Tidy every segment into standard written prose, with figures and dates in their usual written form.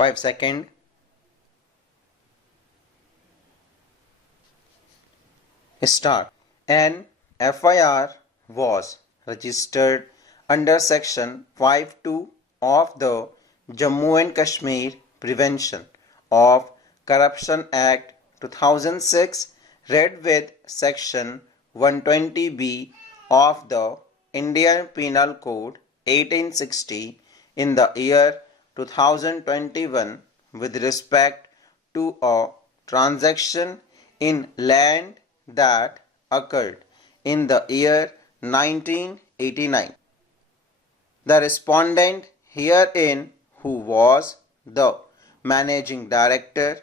5 seconds. Start. An FIR was registered under Section 5(2) of the Jammu and Kashmir Prevention of Corruption Act 2006, read with Section 120B of the Indian Penal Code 1860 in the year 2021 with respect to a transaction in land that occurred in the year 1989. The respondent herein, who was the managing director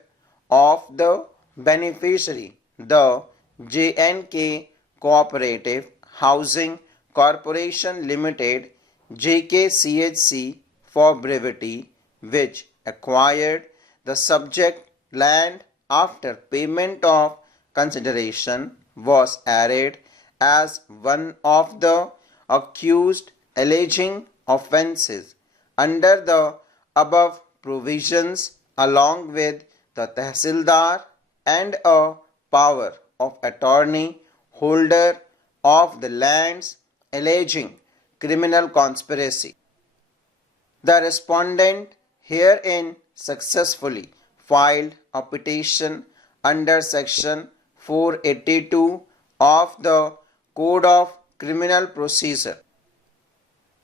of the beneficiary, the J&K Cooperative Housing Corporation Limited, JKCHC for brevity, which acquired the subject land after payment of consideration, was arraigned as one of the accused alleging offences under the above provisions, along with the Tehsildar and a power of attorney holder of the lands alleging criminal conspiracy. The respondent herein successfully filed a petition under Section 482 of the Code of Criminal Procedure.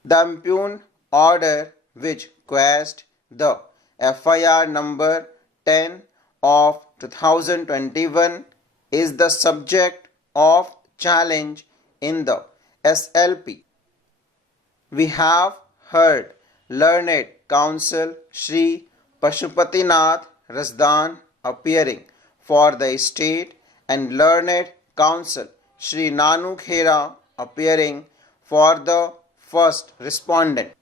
The impugned order, which quashed the FIR number 10 of 2021, is the subject of challenge in the SLP. We have heard learned counsel Shri Pashupatinath Rasdan appearing for the state and learned counsel Shri Nanu Khera appearing for the first respondent.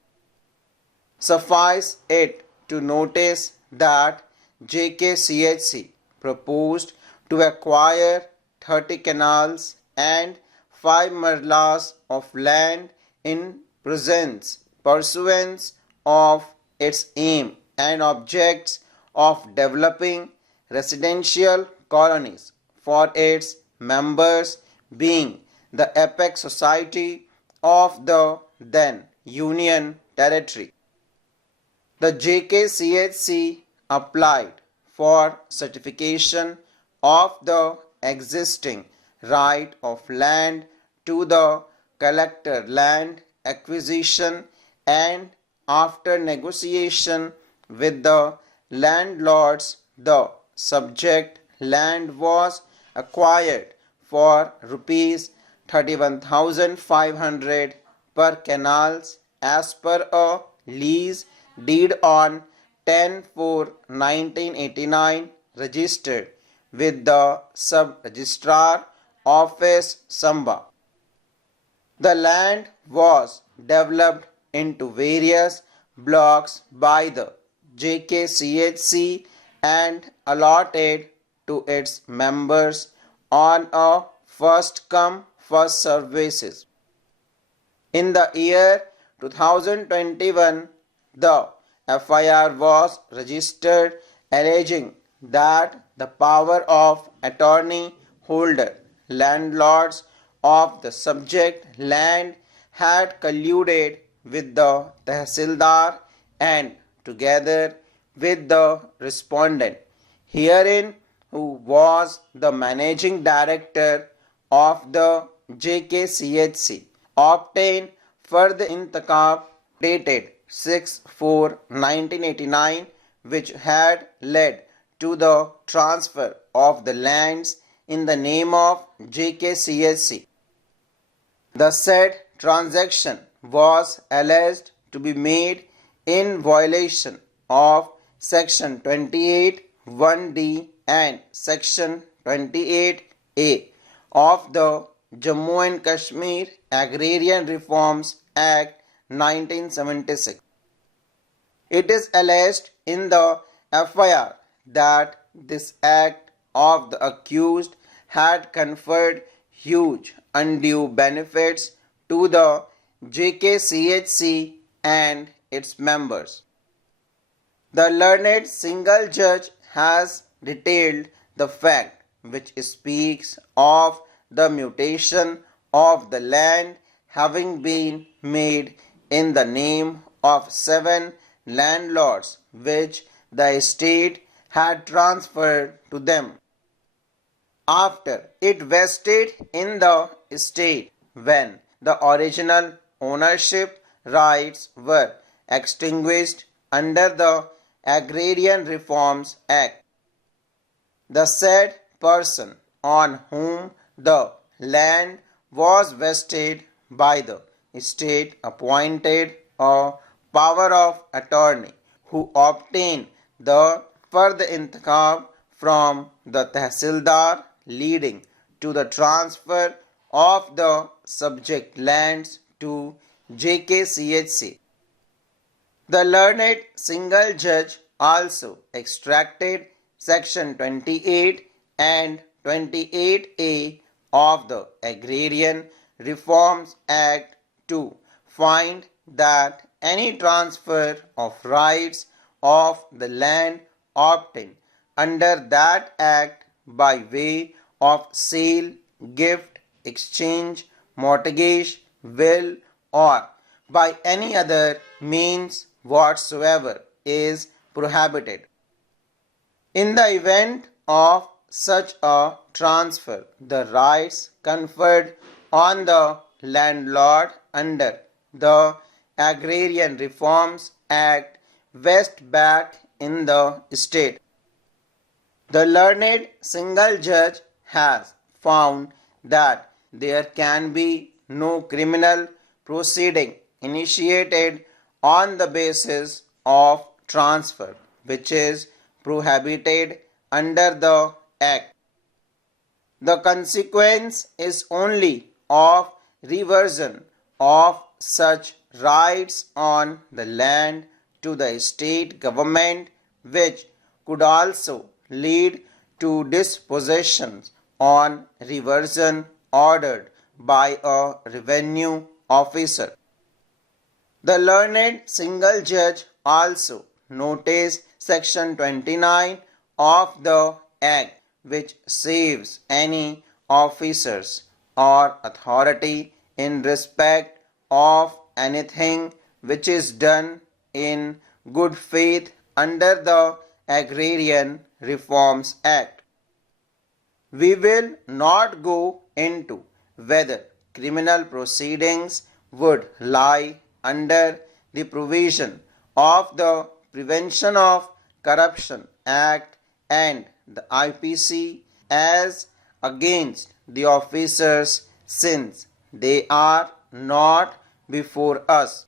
Suffice it to notice that JKCHC proposed to acquire 30 canals and 5 marlas of land in pursuance of its aim and objects of developing residential colonies for its members, being the apex society of the then Union Territory. The JKCHC applied for certification of the existing right of land to the Collector Land Acquisition, and after negotiation with the landlords, the subject land was acquired for rupees 31,500 per canals as per a lease deed on 10/4/1989 registered with the Sub-Registrar Office, Samba. The land was developed into various blocks by the JKCHC and allotted to its members on a first come first served basis. In the year 2021, the FIR was registered alleging that the power of attorney holder landlords of the subject land had colluded with the Tehsildar and together with the respondent herein, who was the managing director of the JKCHC, obtained further intakab dated 6/4/1989, which had led to the transfer of the lands in the name of JKCHC. The said transaction was alleged to be made in violation of Section 28(1)(d) and Section 28(a) of the Jammu and Kashmir Agrarian Reforms Act 1976. It is alleged in the FIR that this act of the accused had conferred huge undue benefits to the JKCHC and its members. The learned single judge has detailed the fact which speaks of the mutation of the land having been made in the name of 7 landlords which the estate had transferred to them after it vested in the estate when the original ownership rights were extinguished under the Agrarian Reforms Act. The said person on whom the land was vested by the state appointed a power of attorney who obtained the fard intikhab from the tehsildar leading to the transfer of the subject lands to JKCHC. The learned single judge also extracted Section 28 and 28A of the Agrarian Reforms Act to find that any transfer of rights of the land obtained under that act by way of sale, gift, exchange, mortgage, will, or by any other means whatsoever is prohibited. In the event of such a transfer, the rights conferred on the landlord under the Agrarian Reforms Act vest back in the state. The learned single judge has found that there can be no criminal proceeding initiated on the basis of transfer, which is prohibited under the Act. The consequence is only of reversion of such rights on the land to the state government, which could also lead to dispossessions on reversion ordered by a revenue officer. The learned single judge also noticed Section 29 of the Act, which saves any officers or authority in respect of anything which is done in good faith under the Agrarian Reforms Act. We will not go into whether criminal proceedings would lie under the provision of the Prevention of Corruption Act and the IPC as against the officers, since they are not before us.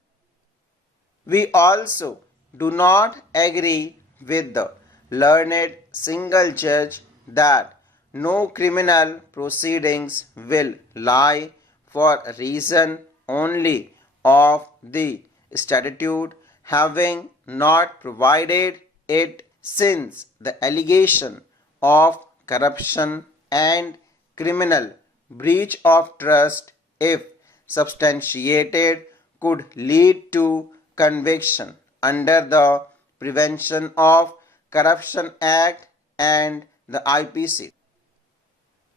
We also do not agree with the learned single judge that no criminal proceedings will lie for reason only of the statute having not provided it, since the allegation of corruption and criminal breach of trust, if substantiated, could lead to conviction under the Prevention of Corruption Act and the IPC.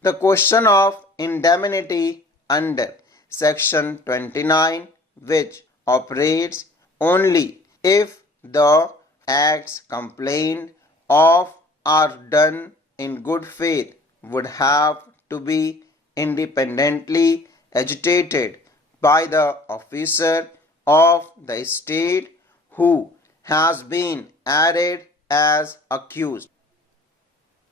The question of indemnity under Section 29, which operates only if the acts complained of are done in good faith, would have to be independently agitated by the officer of the state who has been added as accused.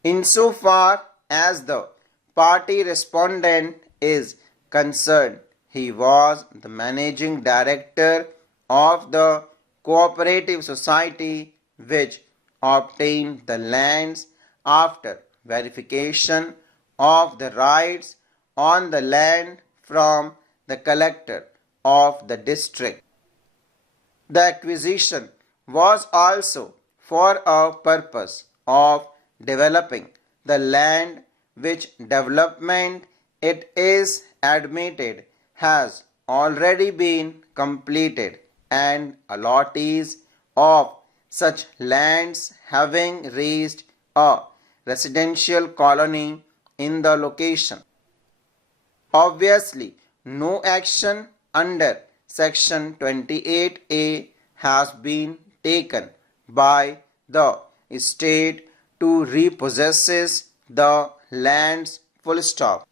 Insofar as the party respondent is concerned, he was the managing director of the cooperative society which obtained the lands after verification of the rights on the land from the collector of the district. The acquisition was also for a purpose of developing the land, which development it is admitted has already been completed, and allottees of such lands having raised a residential colony in the location. Obviously, no action under Section 28A has been taken by the state to repossess the lands full stop.